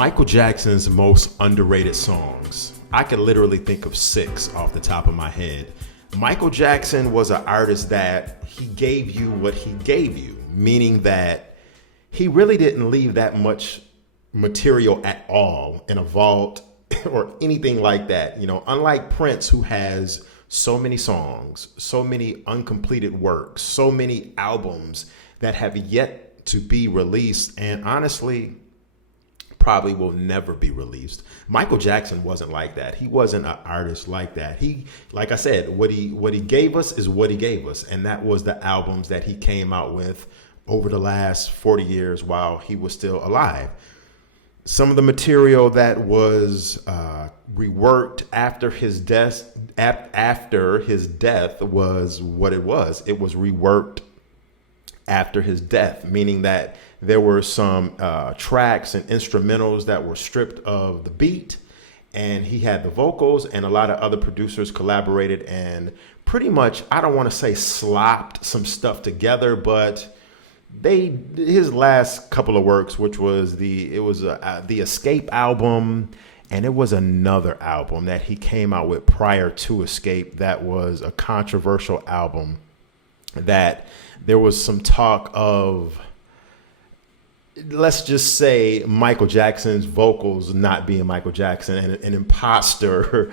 Michael Jackson's most underrated songs. I could literally think of 6 off the top of my head. Michael Jackson was an artist that he gave you what he gave you, meaning that he really didn't leave that much material at all in a vault or anything like that. You know, unlike Prince, who has so many songs, so many uncompleted works, so many albums that have yet to be released, and honestly, probably will never be released. Michael Jackson wasn't like that. He wasn't an artist like that. He, like I said, what he gave us is what he gave us, and that was the albums that he came out with over the last 40 years while he was still alive. Some of the material that was reworked after his death, was what it was. It was reworked after his death, meaning that there were some tracks and instrumentals that were stripped of the beat, and he had the vocals, and a lot of other producers collaborated and pretty much, I don't want to say slopped some stuff together, but his last couple of works, which was the Escape album, and it was another album that he came out with prior to Escape that was a controversial album that there was some talk of, let's just say, Michael Jackson's vocals not being Michael Jackson, and an imposter,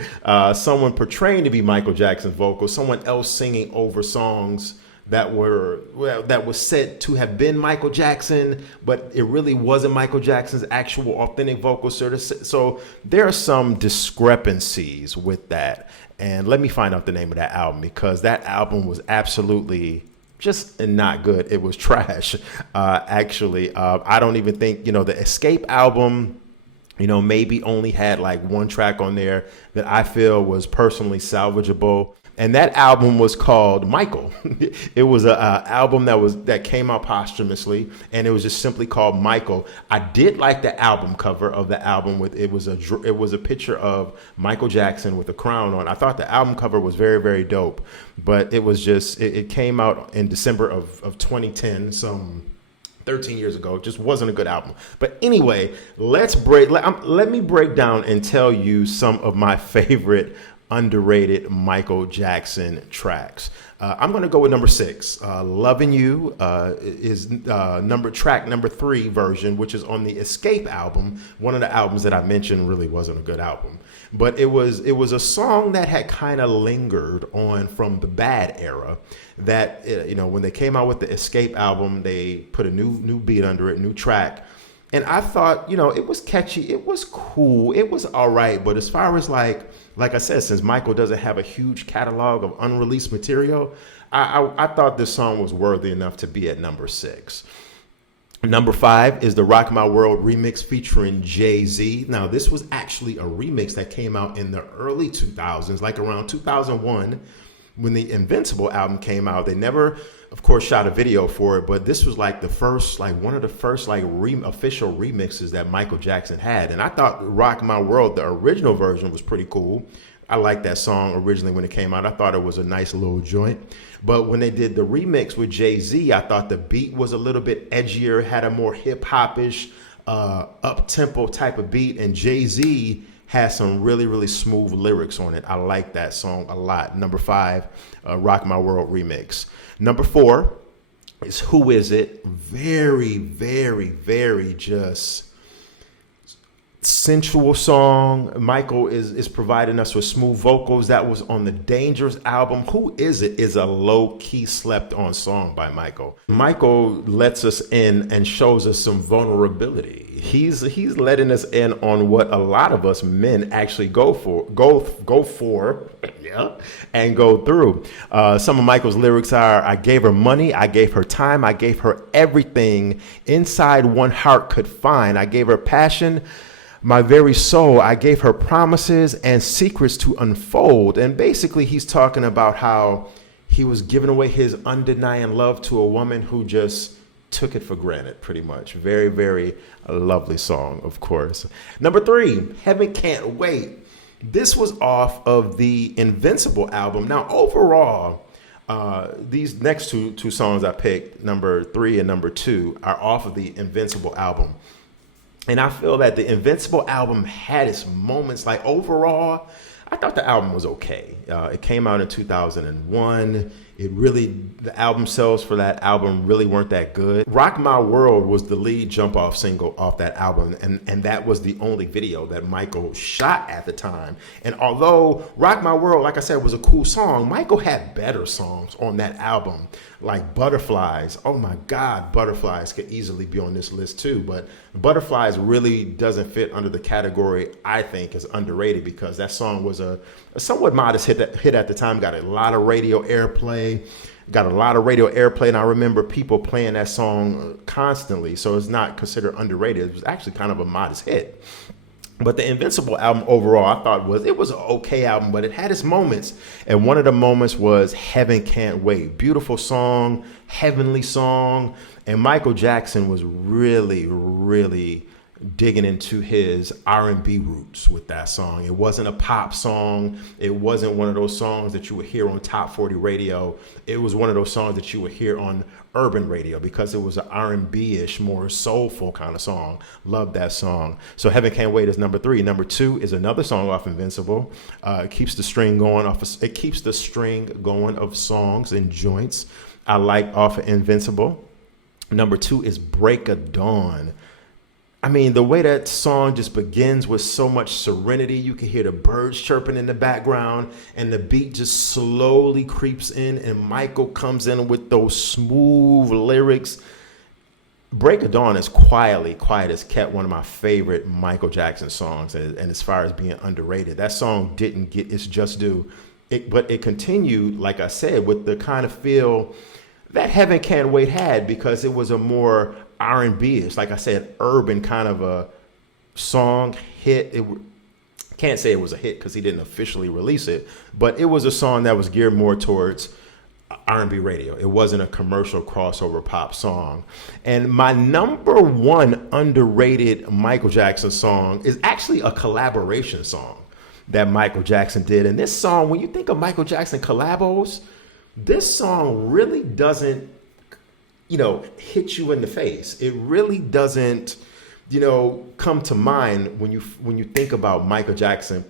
someone portraying to be Michael Jackson's vocals, someone else singing over songs that was said to have been Michael Jackson, but it really wasn't Michael Jackson's actual authentic vocal. So there are some discrepancies with that. And let me find out the name of that album, because that album was absolutely just not good. It was trash. Actually, I don't even think, the Escape album, maybe only had like one track on there that I feel was personally salvageable. And that album was called Michael. It was an album that came out posthumously, and it was just simply called Michael. I did like the album cover of the album. It was a picture of Michael Jackson with a crown on. I thought the album cover was very, very dope, but it was just it came out in December of 2010, some 13 years ago. It just wasn't a good album. But anyway, let me break down and tell you some of my favorite underrated Michael Jackson tracks. I'm going to go with number 6. Loving You is track number 3 version, which is on the Escape album. One of the albums that I mentioned really wasn't a good album, but it was a song that had kind of lingered on from the Bad era. That when they came out with the Escape album, they put a new beat under it, new track. And I thought, it was catchy. It was cool. It was all right. But as far as like I said, since Michael doesn't have a huge catalog of unreleased material, I thought this song was worthy enough to be at number 6. Number 5 is the Rock My World remix featuring Jay-Z. Now, this was actually a remix that came out in the early 2000s, like around 2001, when the Invincible album came out. They never, of course, shot a video for it, but this was like one of the first official remixes that Michael Jackson had. And I thought Rock My World, the original version, was pretty cool. I liked that song originally when it came out. I thought it was a nice little joint. But when they did the remix with Jay-Z, I thought the beat was a little bit edgier, had a more hip-hop-ish, up-tempo type of beat. And Jay-Z has some really, really smooth lyrics on it. I like that song a lot. Number 5, Rock My World remix. Number 4 is Who Is It? Very, very, very just sensual song. Michael is providing us with smooth vocals. That was on the Dangerous album. Who Is It is a low-key slept-on song by Michael. Michael lets us in and shows us some vulnerability. He's letting us in on what a lot of us men actually go for, yeah, and go through. Some of Michael's lyrics are, I gave her money, I gave her time, I gave her everything inside one heart could find. I gave her passion, my very soul. I gave her promises and secrets to unfold. And basically he's talking about how he was giving away his undenying love to a woman who just took it for granted, pretty much. Very, very lovely song, of course. Number 3, Heaven Can't Wait. This was off of the Invincible album. Now, overall, these next two songs I picked, number 3 and number 2, are off of the Invincible album. And I feel that the Invincible album had its moments. Like overall, I thought the album was okay. It came out in 2001. The album sales for that album really weren't that good. Rock My World was the lead jump off single off that album. And that was the only video that Michael shot at the time. And although Rock My World, like I said, was a cool song, Michael had better songs on that album, like Butterflies. Oh my God, Butterflies could easily be on this list too. But Butterflies really doesn't fit under the category I think is underrated, because that song was a somewhat modest hit at the time, got a lot of radio airplay. And I remember people playing that song constantly, so it's not considered underrated. It was actually kind of a modest hit. But the Invincible album overall, I thought was an okay album, but it had its moments. And one of the moments was Heaven Can't Wait. Beautiful song, heavenly song. And Michael Jackson was really, really digging into his R&B roots with that song. It wasn't a pop song. It wasn't one of those songs that you would hear on Top 40 radio. It was one of those songs that you would hear on urban radio, because it was an R&B-ish, more soulful kind of song. Love that song. So Heaven Can't Wait is number 3. Number 2 is another song off Invincible. It keeps the string going of songs and joints I like off of Invincible. Number 2 is Break of Dawn. I mean, the way that song just begins with so much serenity. You can hear the birds chirping in the background, and the beat just slowly creeps in, and Michael comes in with those smooth lyrics. Break of Dawn is quiet as kept one of my favorite Michael Jackson songs. And as far as being underrated, that song didn't get its just due. But it continued, like I said, with the kind of feel that Heaven Can't Wait had, because it was a more R&B. It's like I said, urban kind of a song hit. Can't say it was a hit because he didn't officially release it, but it was a song that was geared more towards R&B radio. It wasn't a commercial crossover pop song. And my number 1 underrated Michael Jackson song is actually a collaboration song that Michael Jackson did. And this song, when you think of Michael Jackson collabos, this song really doesn't hit you in the face. It really doesn't, come to mind when you think about Michael Jackson,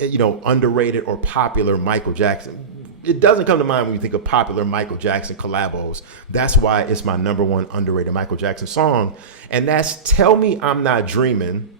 underrated or popular Michael Jackson. It doesn't come to mind when you think of popular Michael Jackson collabos. That's why it's my number 1 underrated Michael Jackson song. And that's Tell Me I'm Not Dreaming,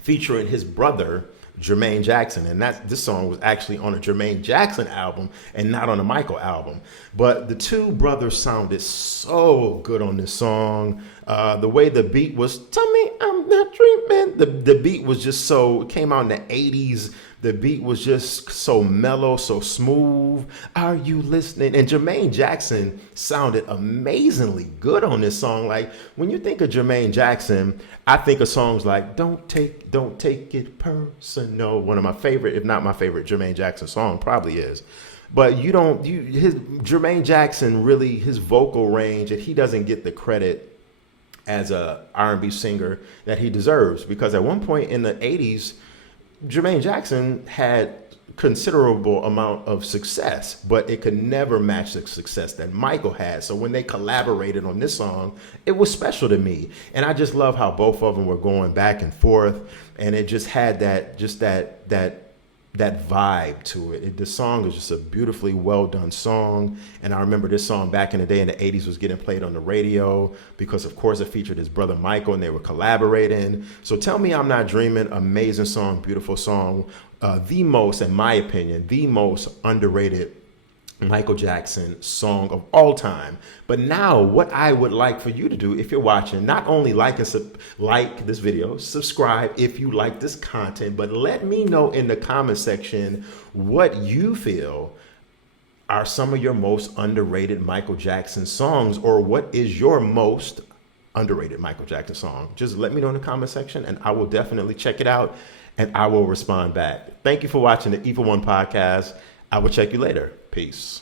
featuring his brother, Jermaine Jackson. And this song was actually on a Jermaine Jackson album and not on a Michael album. But the two brothers sounded so good on this song. The way the beat was, tell me I'm not dreaming. The beat was just it came out in the 80s. The beat was just so mellow, so smooth. Are you listening? And Jermaine Jackson sounded amazingly good on this song. Like, when you think of Jermaine Jackson, I think of songs like Don't Take It Personal. One of my favorite, if not my favorite Jermaine Jackson song, probably is. But Jermaine Jackson really, his vocal range, and he doesn't get the credit as a R&B singer that he deserves, because at one point in the 80s, Jermaine Jackson had considerable amount of success, but it could never match the success that Michael had. So when they collaborated on this song, it was special to me. And I just love how both of them were going back and forth, and it just had that vibe to it. The song is just a beautifully well done song. And I remember this song back in the day in the 80s was getting played on the radio because, of course, it featured his brother Michael and they were collaborating. So Tell Me I'm Not Dreaming, amazing song, beautiful song. In my opinion, the most underrated Michael Jackson song of all time. But now what I would like for you to do, if you're watching, not only like this video, subscribe if you like this content, but let me know in the comment section what you feel are some of your most underrated Michael Jackson songs, or what is your most underrated Michael Jackson song. Just let me know in the comment section and I will definitely check it out and I will respond back. Thank you for watching the Evil One podcast. I will check you later. Peace.